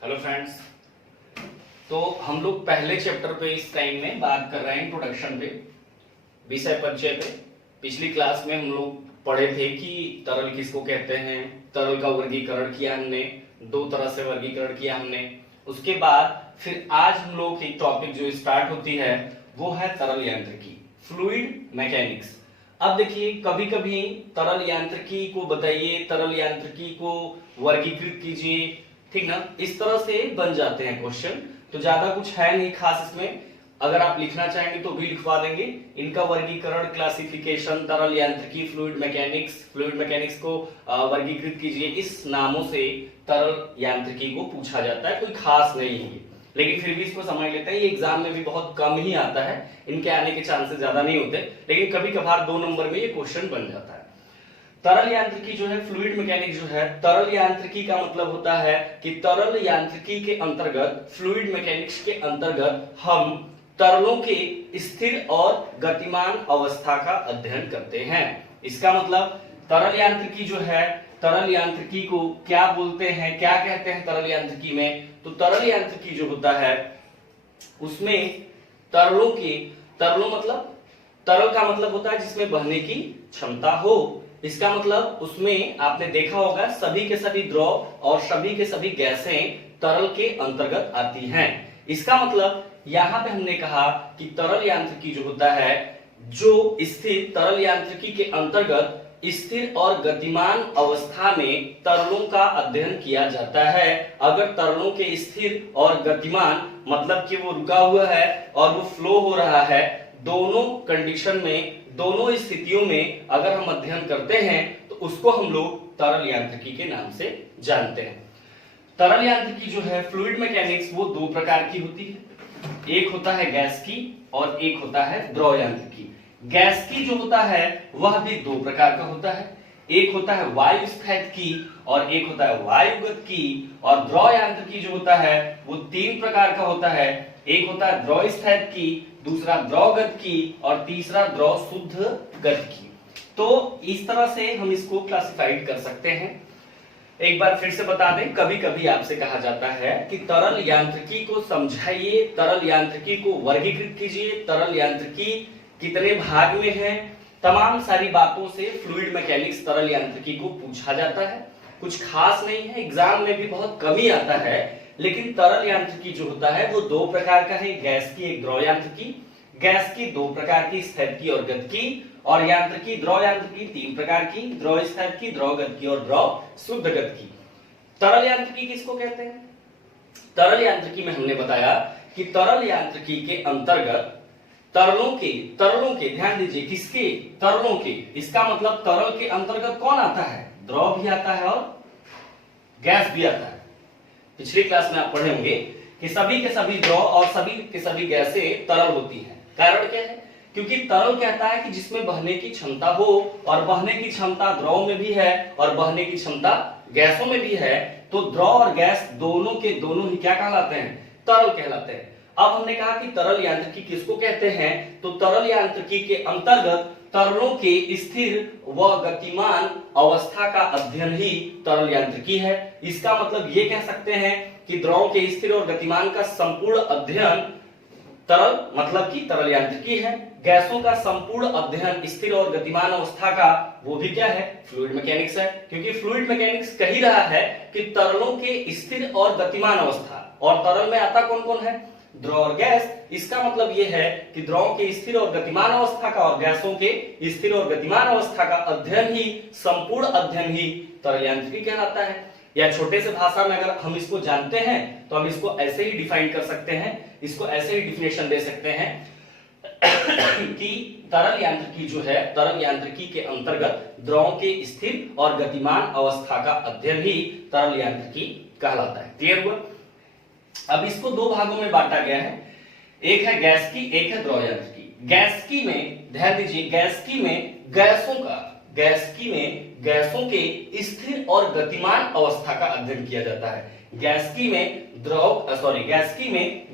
Hello friends. तो हम लोग पहले चैप्टर पे इस टाइम में बात कर रहे हैं इंट्रोडक्शन पे, विषय परिचय पे। पिछली क्लास में हम लोग पढ़े थे कि तरल किसको कहते हैं, तरल का वर्गीकरण किया हमने, दो तरह से वर्गीकरण किया हमने। उसके बाद फिर आज हम लोग की टॉपिक जो स्टार्ट होती है वो है तरल यांत्रिकी, फ्लूइड मैकेनिक्स। अब देखिए, कभी कभी तरल यांत्रिकी को बताइए, तरल यांत्रिकी को वर्गीकृत कीजिए, ठीक ना, इस तरह से बन जाते हैं क्वेश्चन। तो ज्यादा कुछ है नहीं खास इसमें। अगर आप लिखना चाहेंगे तो भी लिखवा देंगे। इनका वर्गीकरण, क्लासिफिकेशन, तरल यांत्रिकी, फ्लूइड मैकेनिक्स को वर्गीकृत कीजिए, इस नामों से तरल यांत्रिकी को पूछा जाता है। कोई खास नहीं है, लेकिन फिर भी इसको समझ लेते हैं। ये एग्जाम में भी बहुत कम ही आता है, इनके आने के चांसेस ज्यादा नहीं होते, लेकिन कभी कभार 2 नंबर में ये क्वेश्चन बन जाता है। तरल यांत्रिकी जो है, फ्लूइड मैकेनिक्स जो है, तरल यांत्रिकी का मतलब होता है कि तरल यांत्रिकी के अंतर्गत, फ्लूइड मैकेनिक्स के अंतर्गत हम तरलों के स्थिर और गतिमान अवस्था का अध्ययन करते हैं। इसका मतलब तरल यांत्रिकी जो है, तरल यांत्रिकी को क्या बोलते हैं, क्या कहते हैं तरल यांत्रिकी में? तो तरल यांत्रिकी जो होता है उसमें तरलों मतलब, तरल का मतलब होता है जिसमें बहने की क्षमता हो। इसका मतलब उसमें आपने देखा होगा सभी के सभी द्रव और सभी के सभी गैसें तरल के अंतर्गत आती हैं। इसका मतलब यहां पे हमने कहा कि तरल यांत्रिकी जो होता है, जो स्थिर, तरल यांत्रिकी के अंतर्गत स्थिर और गतिमान अवस्था में तरलों का अध्ययन किया जाता है। अगर तरलों के स्थिर और गतिमान मतलब कि वो रुका हुआ है और वो फ्लो हो रहा है, दोनों कंडीशन में, दोनों स्थितियों में अगर हम अध्ययन करते हैं तो उसको हम लोग तरल यांत्रिकी के नाम से जानते हैं। तरल यांत्रिकी जो है, फ्लूइड मैकेनिक्स, वो 2 प्रकार की होती है। एक होता है गैस की और एक होता है द्रव यांत्रिकी। गैस की जो होता है वह भी 2 प्रकार का होता है। एक होता है वायु स्थैत की और एक होता है वायुगत की। और द्रव यांत्रिकी जो होता है वो 3 प्रकार का होता है। एक होता है द्रव स्थैत की, दूसरा द्रवगत की और तीसरा द्रव शुद्ध गत की। तो इस तरह से हम इसको क्लासिफाइड कर सकते हैं। एक बार फिर से बता दें, कभी कभी आपसे कहा जाता है कि तरल यांत्रिकी को समझाइए, तरल यांत्रिकी को वर्गीकृत कीजिए, तरल यांत्रिकी कितने भाग में है, तमाम सारी बातों से फ्लूइड मैकेनिक्स, तरल यांत्रिकी को पूछा जाता है। कुछ खास नहीं है, एग्जाम में भी बहुत कम ही आता है। लेकिन तरल यांत्रिकी जो होता है वो 2 प्रकार का है, गैस की, एक द्रव यांत्रिकी। गैस की 2 प्रकार की, स्थैत की और गत की। और यांत्रिकी, द्रव यांत्रिकी 3 प्रकार की, द्रव स्थैत की, द्रव गत की और द्रव शुद्ध गत की। तरल यांत्रिकी किसको कहते हैं? तरल यांत्रिकी में हमने बताया कि तरल यांत्रिकी के अंतर्गत तरलों के ध्यान दीजिए, किसके? तरलों के। इसका मतलब तरल के अंतर्गत कौन आता है? द्रव भी आता है और गैस भी आता है। पिछली क्लास में आप पढ़े होंगे कि सभी के सभी द्रव और सभी के सभी गैसें तरल होती हैं। कारण क्या है? क्योंकि तरल कहता है कि जिसमें बहने की क्षमता हो, और बहने की क्षमता द्रव में भी है और बहने की क्षमता गैसों में भी है। तो द्रव और गैस दोनों के दोनों ही क्या कहलाते हैं? तरल कहलाते हैं। अब हमने कहा कि तरल यांत्रिकी किसको कहते हैं? तो तरल यांत्रिकी के अंतर्गत तरलों के स्थिर व गतिमान अवस्था का अध्ययन ही तरल यांत्रिकी है। इसका मतलब ये कह सकते हैं कि द्रव के स्थिर और गतिमान का संपूर्ण अध्ययन तरल मतलब कि तरल यांत्रिकी है। गैसों का संपूर्ण अध्ययन स्थिर और गतिमान अवस्था का, वो भी क्या है? फ्लूइड मैकेनिक्स है। क्योंकि फ्लूइड मैकेनिक्स कह ही रहा है कि तरलों के स्थिर और गतिमान अवस्था, और तरल में आता कौन कौन है? द्रव और गैस। इसका मतलब यह है कि द्रव के स्थिर और गतिमान अवस्था का और गैसों के स्थिर और गतिमान अवस्था का अध्ययन ही, संपूर्ण अध्ययन ही तरल यांत्रिकी कहलाता है। या छोटे से भाषा में अगर हम इसको जानते हैं तो हम इसको ऐसे ही डिफाइन कर सकते हैं, इसको ऐसे ही डिफिनेशन दे सकते हैं कि तरल यांत्रिकी जो है, तरल यांत्रिकी के अंतर्गत द्रव के स्थिर और गतिमान अवस्था का अध्ययन ही तरल यांत्रिकी कहलाता है। क्लियर हुआ? अब इसको 2 भागों में बांटा गया है, एक है गैस की, एक है द्रव यांत्रिकी। गैस की में ध्यान दीजिए, गैस की में गैसों के स्थिर और गतिमान अवस्था का अध्ययन किया जाता है। गैस की में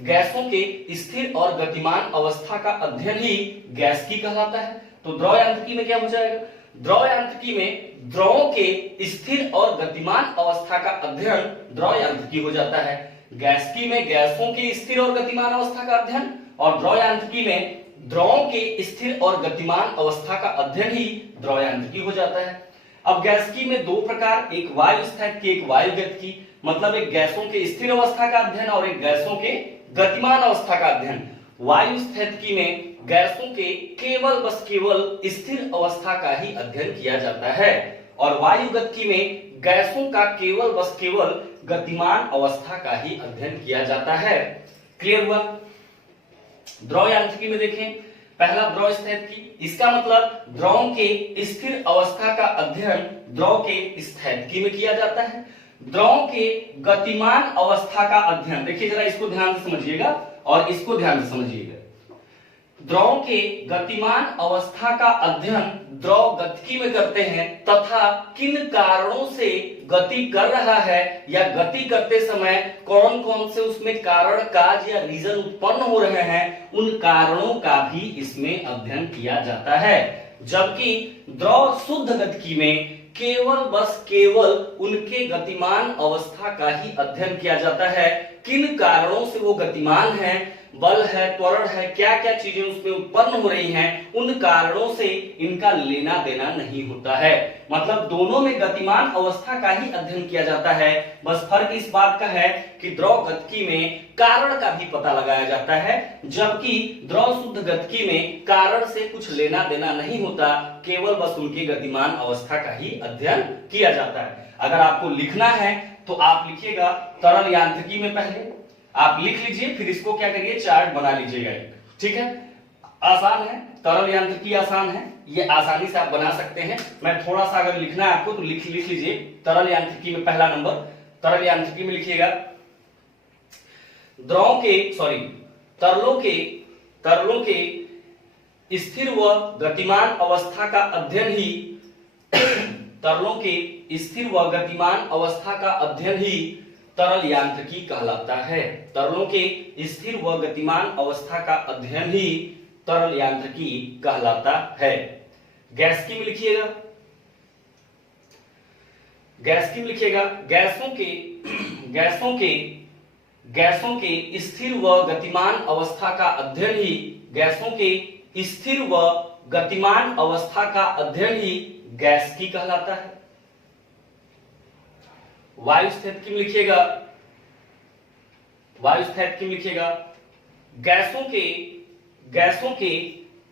गैसों के स्थिर और गतिमान अवस्था का अध्ययन ही गैस की कहलाता है। तो द्रव यांत्रिकी में क्या हो जाएगा? द्रव यांत्रिकी में द्रवों के स्थिर और गतिमान अवस्था का अध्ययन द्रव यांत्रिकी हो जाता है। गैस्की में गैसों के स्थिर और गतिमान अवस्था का अध्ययन, और द्रव यांत्रिकी में द्रवों के स्थिर और गतिमान अवस्था का अध्ययन ही द्रव यांत्रिकी हो जाता है। अब गैस्की में दो प्रकार, एक वायु स्थैतिकी, एक वायुगतिकी, मतलब एक गैसों के स्थिर अवस्था का अध्ययन और एक गैसों के गतिमान अवस्था का अध्ययन। वायु स्थैतिकी में गैसों के केवल स्थिर अवस्था का ही अध्ययन किया जाता है, और वायुगतिकी में गैसों का केवल गतिमान अवस्था का ही अध्ययन किया जाता है। क्लियर हुआ? द्रव यांत्रिकी में देखें, पहला द्रव स्थैतिकी, इसका मतलब द्रव के स्थिर अवस्था का अध्ययन द्रव के स्थैतिकी में किया जाता है। द्रव के गतिमान अवस्था का अध्ययन, देखिए जरा इसको ध्यान से समझिएगा और इसको ध्यान से समझिएगा। द्रव के गतिमान अवस्था का अध्ययन द्रव गतिकी में करते हैं तथा किन कारणों से गति कर रहा है या गति करते समय कौन कौन से उसमें कारण काज या रीजन उत्पन्न हो रहे हैं, उन कारणों का भी इसमें अध्ययन किया जाता है। जबकि द्रव शुद्ध गतिकी में केवल उनके गतिमान अवस्था का ही अध्ययन किया जाता है। किन कारणों से वो गतिमान है, बल है, त्वरण है, क्या क्या चीजें उसमें उत्पन्न हो रही हैं, उन कारणों से इनका लेना देना नहीं होता है। मतलब दोनों में गतिमान अवस्था का ही अध्ययन किया जाता है, बस फर्क इस बात का है कि द्रव गतिकी में कारण का भी पता लगाया जाता है, जबकि द्रव शुद्ध गतिकी में कारण से कुछ लेना देना नहीं होता, केवल बस उनकी गतिमान अवस्था का ही अध्ययन किया जाता है। अगर आपको लिखना है तो आप लिखिएगा तरल यांत्रिकी में, पहले आप लिख लीजिए, फिर इसको क्या करिए, चार्ट बना लीजिएगा। ठीक है, आसान है, तरल यांत्रिकी आसान है, ये आसानी से आप बना सकते हैं। मैं थोड़ा सा अगर लिखना है आपको तो लिख लीजिए। तरल यांत्रिकी में पहला नंबर, तरल यांत्रिकी में लिखिएगा तरलों के स्थिर व गतिमान अवस्था का अध्ययन ही तरलों के स्थिर व गतिमान अवस्था का अध्ययन ही तरल यांत्रिकी कहलाता है। तरलों के स्थिर व गतिमान अवस्था का अध्ययन ही तरल यांत्रिकी कहलाता है। गैस्की में लिखिएगा, गैसों के स्थिर व गतिमान अवस्था का अध्ययन ही गैस्की कहलाता है। वायु स्थैतिकी में लिखिएगा गैसों के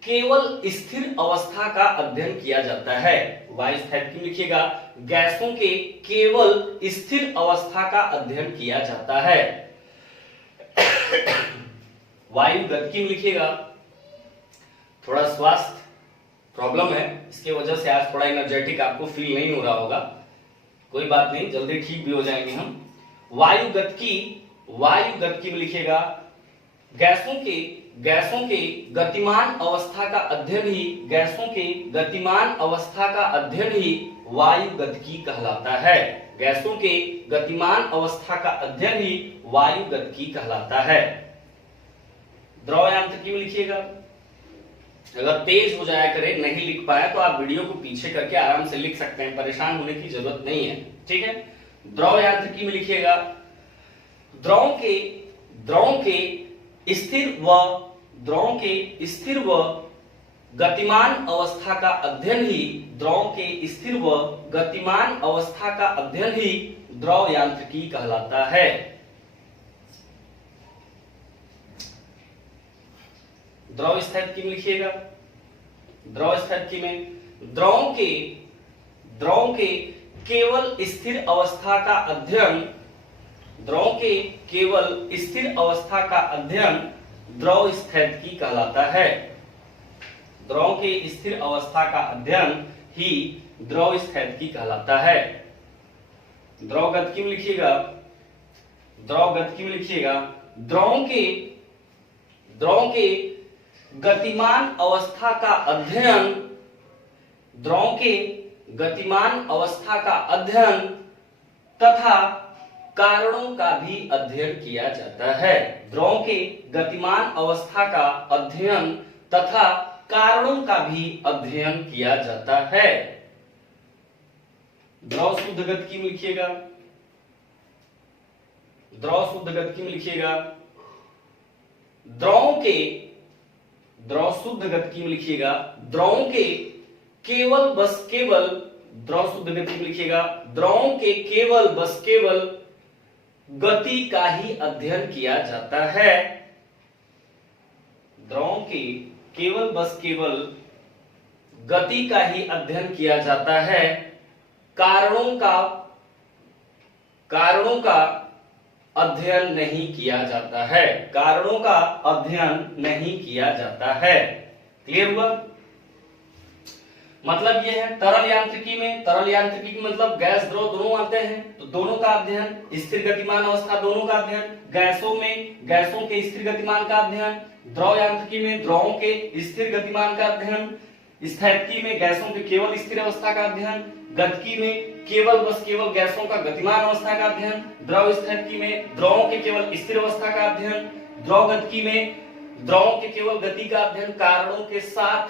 केवल स्थिर अवस्था का अध्ययन किया जाता है। वायु स्थैतिकी में लिखिएगा गैसों के केवल स्थिर अवस्था का अध्ययन किया जाता है। वायु गतिकी में लिखिएगा, थोड़ा स्वास्थ्य प्रॉब्लम है, इसके वजह से आज थोड़ा एनर्जेटिक आपको फील नहीं हो रहा होगा, कोई बात नहीं, जल्दी ठीक भी हो जाएंगे हम। वायु गतिकी में लिखिएगा गैसों के गतिमान अवस्था का अध्ययन ही वायु गतिकी कहलाता है। गैसों के गतिमान अवस्था का अध्ययन ही वायु गतिकी कहलाता है। द्रव यांत्रिकी में लिखिएगा, अगर तेज हो जाया करे, नहीं लिख पाए तो आप वीडियो को पीछे करके आराम से लिख सकते हैं, परेशान होने की जरूरत नहीं है। ठीक है, द्रव यांत्रिकी में लिखिएगा द्रव के स्थिर व गतिमान अवस्था का अध्ययन ही द्रव यांत्रिकी कहलाता है। द्रव स्थैतिकी में लिखिएगा, द्रव स्थैतिकी में द्रव के केवल स्थिर अवस्था का अध्ययन द्रव स्थैतिकी कहलाता है। द्रव के स्थिर अवस्था का अध्ययन ही द्रव स्थैतिकी कहलाता है। द्रव गतिकी में लिखिएगा द्रव के गतिमान अवस्था का अध्ययन तथा कारणों का भी अध्ययन किया जाता है। द्रव के गतिमान अवस्था का अध्ययन तथा कारणों का भी अध्ययन किया जाता है। द्रव शुद्ध गतिकी में लिखिएगा द्रव शुद्ध गतिकी में लिखिएगा, द्रवों के, द्रव शुद्ध गतिकी में लिखिएगा, द्रवों के केवल बस केवल, द्रव शुद्ध गतिकी में लिखिएगा, द्रवों के केवल बस केवल गति का ही अध्ययन किया जाता है। द्रवों के केवल बस केवल गति का ही अध्ययन किया जाता है, कारणों का अध्ययन नहीं किया जाता है, कारणों का अध्ययन नहीं किया जाता है। क्लियर हुआ? मतलब यह है तरल यांत्रिकी में, तरल यांत्रिकी में मतलब गैस द्रव दोनों आते हैं, तो दोनों का अध्ययन, स्थिर गतिमान अवस्था दोनों का अध्ययन, गैसों में गैसों के स्थिर गतिमान का अध्ययन, द्रव यांत्रिकी में द्रवों के स्थिर गतिमान का अध्ययन, स्थैतिकी में गैसों के केवल स्थिर अवस्था का अध्ययन, गतिकी में केवल बस केवल गैसों का गतिमान अवस्था का अध्ययन, द्रव स्थैतिकी में द्रवों के केवल स्थिर अवस्था का अध्ययन, द्रव गतिकी में द्रवों के केवल गति का अध्ययन कारणों के साथ,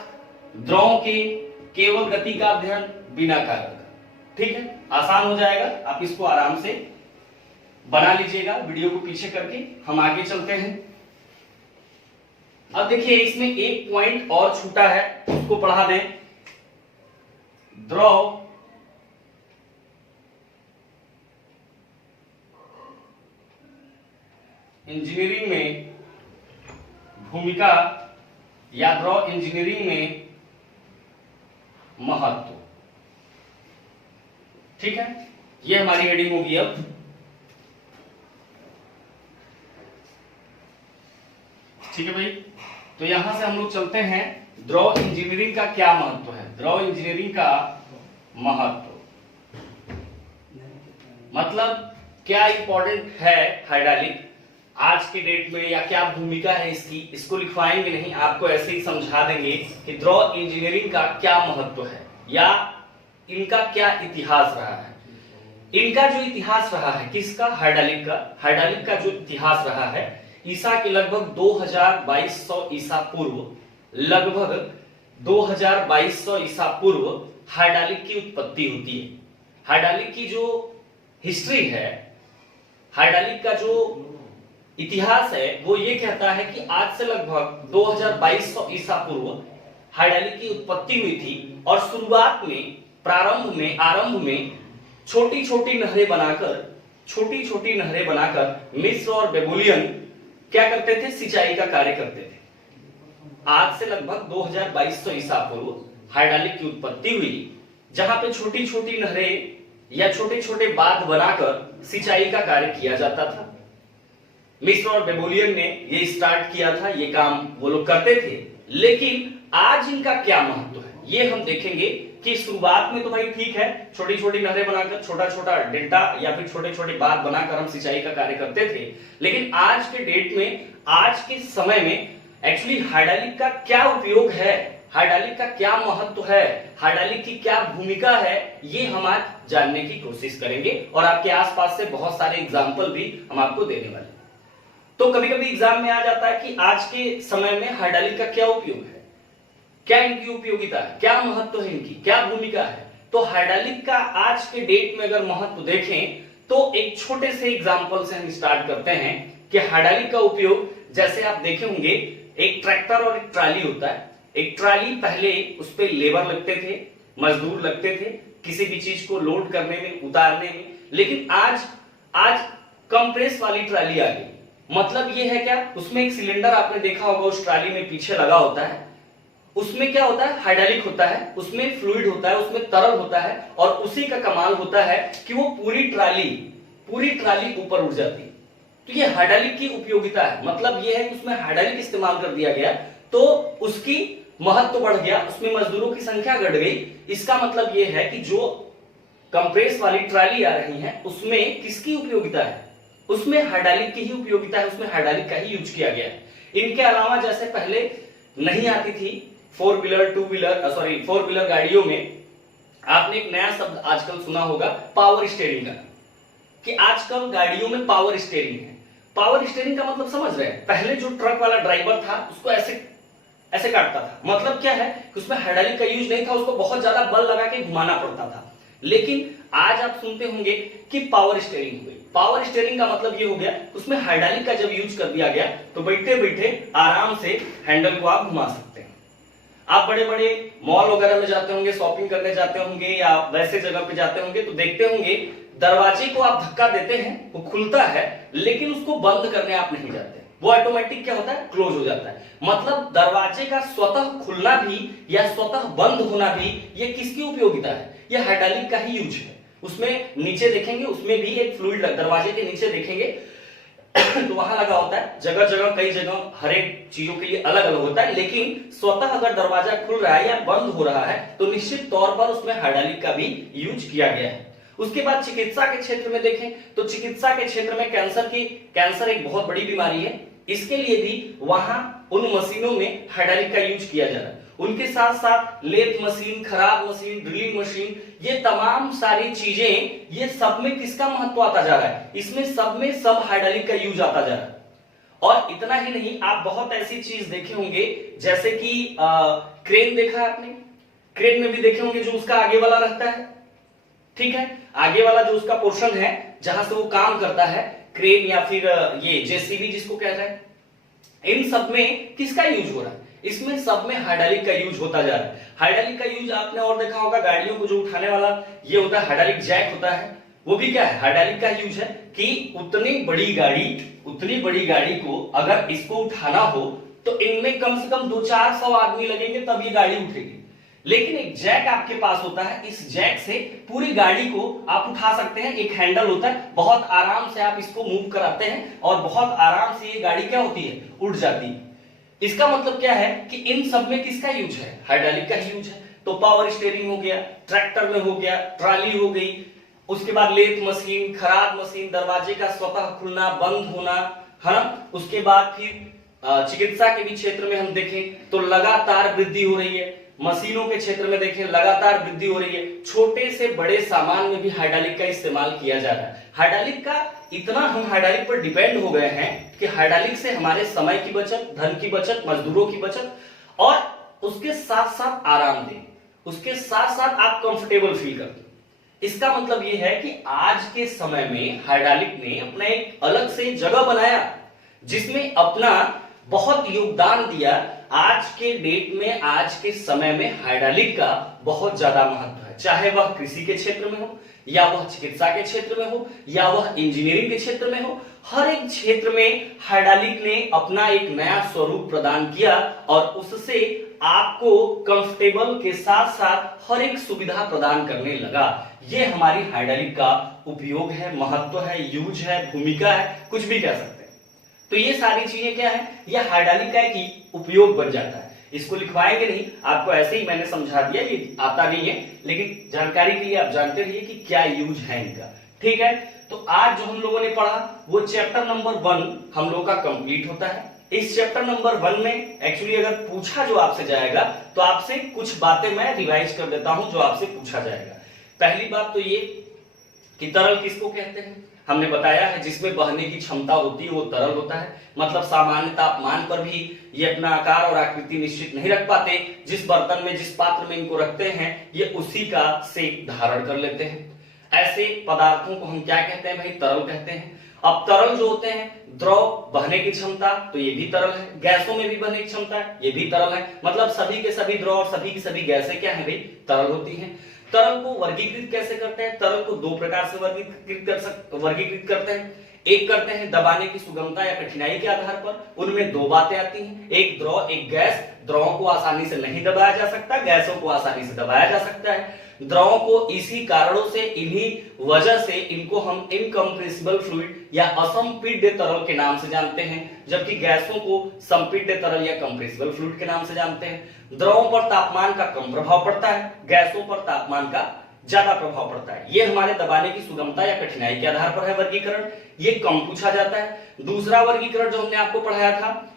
द्रवों के केवल गति का अध्ययन बिना कारण का। ठीक है, आसान हो जाएगा, आप इसको आराम से बना लीजिएगा। वीडियो को पीछे करके हम आगे चलते हैं। अब देखिए इसमें एक पॉइंट और छूटा है, उसको पढ़ा दें। द्रव इंजीनियरिंग में भूमिका या द्रव इंजीनियरिंग में महत्व। ठीक है, ये हमारी हेडिंग होगी। अब ठीक है भाई, तो यहां से हम लोग चलते हैं द्रव इंजीनियरिंग का क्या महत्व है। द्रव इंजीनियरिंग का महत्व मतलब क्या इंपॉर्टेंट है हाइड्रोलिक आज के डेट में, या क्या भूमिका है इसकी, इसको लिखवाएंगे नहीं, आपको ऐसे ही समझा देंगे कि द्रव इंजीनियरिंग का क्या महत्व है या इनका क्या इतिहास रहा है। इनका जो इतिहास रहा है किसका, हाइड्रोलिक का, हाइड्रोलिक का जो इतिहास रहा है ईसा के लगभग 2200 ईसा पूर्व, लगभग 2200 ईसा पूर्व हाइड्रोलिक की उत्पत्ति होती है। हाइड्रोलिक की जो हिस्ट्री है, हाइड्रोलिक का जो इतिहास है वो ये कहता है कि आज से लगभग 2200 ईसा पूर्व हाइड्रोलिक की उत्पत्ति हुई थी और शुरुआत में, आरंभ में छोटी छोटी नहरें बनाकर मिस्र और बेबुलियन क्या करते थे, सिंचाई का कार्य करते थे। आज से लगभग 2200 ईसा पूर्व हाइड्रोलिक की उत्पत्ति हुई, जहां पे छोटी छोटी नहरें या छोटे छोटे बांध बनाकर सिंचाई का कार्य किया जाता था। मिस्र और बेबुलियन ने ये स्टार्ट किया था, ये काम वो लोग करते थे। लेकिन आज इनका क्या महत्व है ये हम देखेंगे कि शुरुआत में तो भाई ठीक है, छोटी छोटी नहरें बनाकर, छोटा छोटा डेल्टा या फिर छोटे छोटे बांध बनाकर हम सिंचाई का कार्य करते थे। लेकिन आज के डेट में, आज के समय में एक्चुअली हाइड्रोलिक का क्या उपयोग है, हाइड्रोलिक का क्या महत्व है, हाइड्रोलिक की क्या भूमिका है, ये हम आज जानने की कोशिश करेंगे और आपके आसपास से बहुत सारे एग्जाम्पल भी हम आपको देने वाले हैं। तो कभी कभी एग्जाम में आ जाता है कि आज के समय में हाइड्रोलिक का क्या उपयोग है, क्या इनकी उपयोगिता है, क्या महत्व है इनकी, क्या भूमिका है। तो हाइड्रोलिक का आज के डेट में अगर महत्व देखें तो एक छोटे से एग्जांपल से हम स्टार्ट करते हैं कि हाइड्रोलिक का उपयोग, जैसे आप देखे होंगे एक ट्रैक्टर और एक ट्राली होता है। एक ट्राली, पहले उस पे लेबर लगते थे, मजदूर लगते थे किसी भी चीज को लोड करने में, उतारने में। लेकिन आज कंप्रेस वाली ट्राली आ गई। मतलब ये है क्या, उसमें एक सिलेंडर आपने देखा होगा उस ट्राली में पीछे लगा होता है, उसमें क्या होता है, हाइड्रोलिक होता है, उसमें फ्लूइड होता है, उसमें तरल होता है और उसी का कमाल होता है कि वो पूरी ट्राली ऊपर उठ जाती है। तो ये हाइड्रोलिक की उपयोगिता है। मतलब ये है कि उसमें हाइड्रोलिक इस्तेमाल कर दिया गया तो उसकी महत्व बढ़ गया, उसमें मजदूरों की संख्या घट गई। इसका मतलब ये है कि जो कंप्रेस वाली ट्राली आ रही है उसमें किसकी उपयोगिता है, उसमें हाइड्रोलिक की ही उपयोगिता है, उसमें हाइड्रोलिक का ही यूज किया गया है। इनके अलावा जैसे पहले नहीं आती थी फोर व्हीलर गाड़ियों में आपने एक नया शब्द आजकल सुना होगा, पावर स्टीयरिंग का, कि आजकल गाड़ियों में पावर स्टीयरिंग है। पावर स्टीयरिंग का मतलब समझ रहे हैं, पहले जो ट्रक वाला ड्राइवर था उसको ऐसे काटता था। मतलब क्या है कि उसमें हाइड्रोलिक का यूज नहीं था, उसको बहुत ज्यादा बल लगा के घुमाना पड़ता था। लेकिन आज आप सुनते होंगे कि पावर स्टीयरिंग हुई। पावर स्टीयरिंग का मतलब ये हो गया उसमें हाइड्रोलिक का जब यूज कर दिया गया तो बैठे बैठे आराम से हैंडल को आप घुमा सकते हैं। आप बड़े बड़े मॉल वगैरह में जाते होंगे, शॉपिंग करने जाते होंगे या वैसे जगह पे जाते होंगे तो देखते होंगे दरवाजे को आप धक्का देते हैं, वो खुलता है, लेकिन उसको बंद करने आप नहीं जाते, वो ऑटोमेटिक क्या होता है, क्लोज हो जाता है। मतलब दरवाजे का स्वतः खुलना भी या स्वतः बंद होना भी ये किसकी उपयोगिता है, ये हाइड्रोलिक का ही यूज है। उसमें नीचे देखेंगे, उसमें भी एक फ्लूइड दरवाजे के नीचे देखेंगे तो वहां लगा होता है, जगह जगह कई जगह हर एक चीजों के लिए अलग अलग होता है, लेकिन स्वतः अगर दरवाजा खुल रहा है या बंद हो रहा है तो निश्चित तौर पर उसमें हाइड्रोलिक का भी यूज किया गया है। उसके बाद चिकित्सा के क्षेत्र में देखें तो चिकित्सा के क्षेत्र में कैंसर एक बहुत बड़ी बीमारी है, इसके लिए भी वहां उन मशीनों में हाइड्रोलिक का यूज किया जा रहा है। उनके साथ साथ लेथ मशीन, खराब मशीन, ड्रिलिंग मशीन, ये तमाम सारी चीजें, ये सब में किसका महत्व आता जा रहा है, इसमें सब में सब हाइड्रोलिक का यूज आता जा रहा है। और इतना ही नहीं, आप बहुत ऐसी चीज देखे होंगे जैसे कि क्रेन देखा है आपने, क्रेन में भी देखे होंगे जो उसका आगे वाला रहता है, ठीक है, आगे वाला जो उसका पोर्शन है जहां से वो काम करता है, क्रेन या फिर ये जेसीबी जिसको कह रहे हैं, इन सब में किसका यूज हो रहा है, इसमें सब में हाइड्रोलिक का यूज होता जा रहा है। हाइड्रोलिक का यूज आपने और देखा होगा, गाड़ियों को जो उठाने वाला ये होता है हाइड्रोलिक जैक होता है, वो भी क्या है, हाइड्रोलिक का यूज है कि उतनी बड़ी गाड़ी को अगर इसको उठाना हो तो इनमें कम से कम 200-400 आदमी लगेंगे तब ये गाड़ी उठेगी। लेकिन एक जैक आपके पास होता है, इस जैक से पूरी गाड़ी को आप उठा सकते हैं, एक हैंडल होता है, बहुत आराम से आप इसको मूव कराते हैं और बहुत आराम से ये गाड़ी क्या होती है, उठ जाती है। इसका मतलब क्या है कि इन सब में किसका यूज है, हाइड्रोलिक का यूज है। तो पावर स्टीयरिंग हो गया, ट्रैक्टर में हो गया, ट्राली हो गई, उसके बाद लेथ मशीन, खराद मशीन, दरवाजे का स्वतः खुलना बंद होना, है ना। उसके बाद फिर चिकित्सा के भी क्षेत्र में हम देखें तो लगातार वृद्धि हो रही है, मशीनों के क्षेत्र में देखें लगातार वृद्धि हो रही है, छोटे से बड़े सामान में भी हाइड्रोलिक का इस्तेमाल किया जा रहा है। हाइड्रोलिक का इतना हम हाइड्रोलिक पर डिपेंड हो गए हैं कि हाइड्रोलिक से हमारे समय की बचत, धन की बचत, मजदूरों की बचत और उसके साथ साथ आरामदेह, उसके साथ साथ आप कंफर्टेबल फील करते हैं। इसका मतलब यह है कि आज के समय में हाइड्रोलिक ने अपना एक अलग से जगह बनाया जिसमें अपना बहुत योगदान दिया। आज के डेट में, आज के समय में हाइड्रोलिक का बहुत ज्यादा महत्व है, चाहे वह कृषि के क्षेत्र में हो या वह चिकित्सा के क्षेत्र में हो या वह इंजीनियरिंग के क्षेत्र में हो, हर एक क्षेत्र में हाइड्रोलिक ने अपना एक नया स्वरूप प्रदान किया और उससे आपको कंफर्टेबल के साथ साथ हर एक सुविधा प्रदान करने लगा। यह हमारी हाइड्रोलिक का उपयोग है, महत्व है, यूज है, भूमिका है, कुछ भी कह सकते हैं। तो ये सारी चीजें क्या है, यह हाइड्रोलिक का एक उपयोग बन जाता है। इसको लिखवाएंगे नहीं, आपको ऐसे ही मैंने समझा दिया, ये आता नहीं है, लेकिन जानकारी के लिए आप जानते रहिए कि क्या यूज है इनका, ठीक है। तो आज जो हम लोगों ने पढ़ा वो चैप्टर नंबर 1 हम लोगों का कंप्लीट होता है। इस चैप्टर नंबर 1 में एक्चुअली अगर पूछा जो आपसे जाएगा तो आपसे कुछ बातें मैं रिवाइज कर देता हूं जो आपसे पूछा जाएगा। पहली बात तो ये कि तरल किसको कहते हैं, हमने बताया है जिसमें बहने की क्षमता होती है वो तरल होता है। मतलब सामान्य तापमान पर भी ये अपना आकार और आकृति निश्चित नहीं रख पाते, जिस बर्तन में, जिस पात्र में इनको रखते हैं ये उसी का से धारण कर लेते हैं। ऐसे पदार्थों को हम क्या कहते हैं भाई, तरल कहते हैं। अब तरल जो होते हैं, द्रव बहने की क्षमता तो ये भी तरल है, गैसों में भी बहने की क्षमता है ये भी तरल है। मतलब सभी के सभी द्रव और सभी की सभी गैसें क्या है भाई, तरल होती हैं। तरल को वर्गीकृत कैसे करते हैं, तरल को दो प्रकार से वर्गीकृत करते हैं। एक करते हैं दबाने की सुगमता या कठिनाई के आधार पर, उनमें दो बातें आती हैं, एक द्रव एक गैस। द्रवों को आसानी से नहीं दबाया जा सकता, गैसों को आसानी से दबाया जा सकता है। द्रवों को इसी कारणों से, इन्हीं वजह से इनको हम इनकम्प्रेसिबल फ्लूइड या असंपीड्य तरल के नाम से जानते हैं, जबकि गैसों को संपीड्य तरल या कंप्रेसिबल फ्लूइड के नाम से जानते हैं। द्रवों पर तापमान का कम प्रभाव पड़ता है, गैसों पर तापमान का ज्यादा प्रभाव पड़ता है। ये हमारे दबाने की सुगमता या कठिनाई के आधार पर है वर्गीकरण, ये कम पूछा जाता है। दूसरा वर्गीकरण जो हमने आपको पढ़ाया था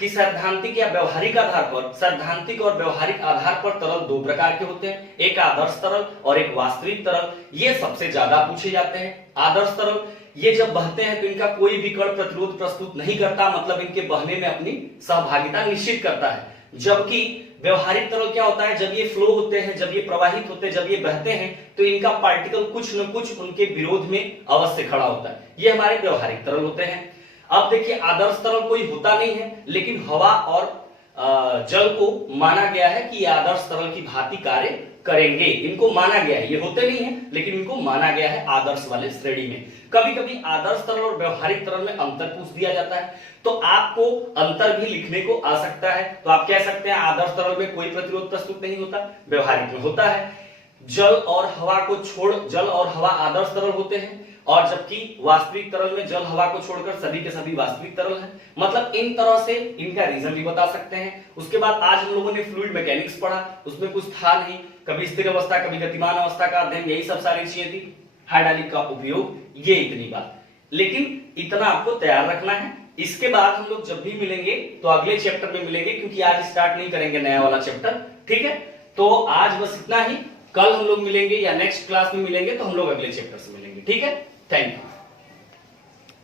कि सैद्धांतिक या व्यवहारिक आधार पर, सैद्धांतिक और व्यवहारिक आधार पर तरल दो प्रकार के होते हैं, एक आदर्श तरल और एक वास्तविक तरल। ये सबसे ज्यादा पूछे जाते हैं। आदर्श तरल ये जब बहते हैं तो इनका कोई भी कण प्रतिरोध प्रस्तुत नहीं करता, मतलब इनके बहने में अपनी सहभागिता निश्चित करता है। जबकि व्यवहारिक तरल क्या होता है, जब ये फ्लो होते हैं, जब ये प्रवाहित होते हैं, जब ये बहते हैं, तो इनका पार्टिकल कुछ न कुछ उनके विरोध में अवश्य खड़ा होता है। ये हमारे व्यवहारिक तरल होते हैं। अब देखिए आदर्श तरल कोई होता नहीं है, लेकिन हवा और जल को माना गया है कि ये आदर्श तरल की भांति कार्य करेंगे। इनको माना गया है, ये होते नहीं है लेकिन इनको माना गया है आदर्श वाले श्रेणी में। कभी कभी आदर्श तरल और व्यवहारिक तरल में अंतर पूछ दिया जाता है, तो आपको अंतर भी लिखने को आ सकता है। तो आप कह सकते हैं आदर्श तरल में कोई प्रतिरोध प्रस्तुत नहीं होता, व्यवहारिक में होता है। जल और हवा को छोड़, जल और हवा आदर्श तरल होते हैं, और जबकि वास्तविक तरल में जल हवा को छोड़कर सभी के सभी वास्तविक तरल हैं। मतलब इन तरह से इनका रीजन भी बता सकते हैं। उसके बाद आज हम लोगों ने फ्लूइड मैकेनिक्स पढ़ा, उसमें कुछ था नहीं, कभी स्थिर अवस्था कभी गतिमान अवस्था का अध्ययन, यही सब सारी चीजें थी। हाइड्रोलिक का उपयोग, ये इतनी बात, लेकिन इतना आपको तैयार रखना है। इसके बाद हम लोग जब भी मिलेंगे तो अगले चैप्टर में मिलेंगे, क्योंकि आज स्टार्ट नहीं करेंगे नया वाला चैप्टर, ठीक है। तो आज बस इतना ही, कल हम लोग मिलेंगे या नेक्स्ट क्लास में मिलेंगे तो हम लोग अगले चैप्टर से मिलेंगे, ठीक है। Thank you.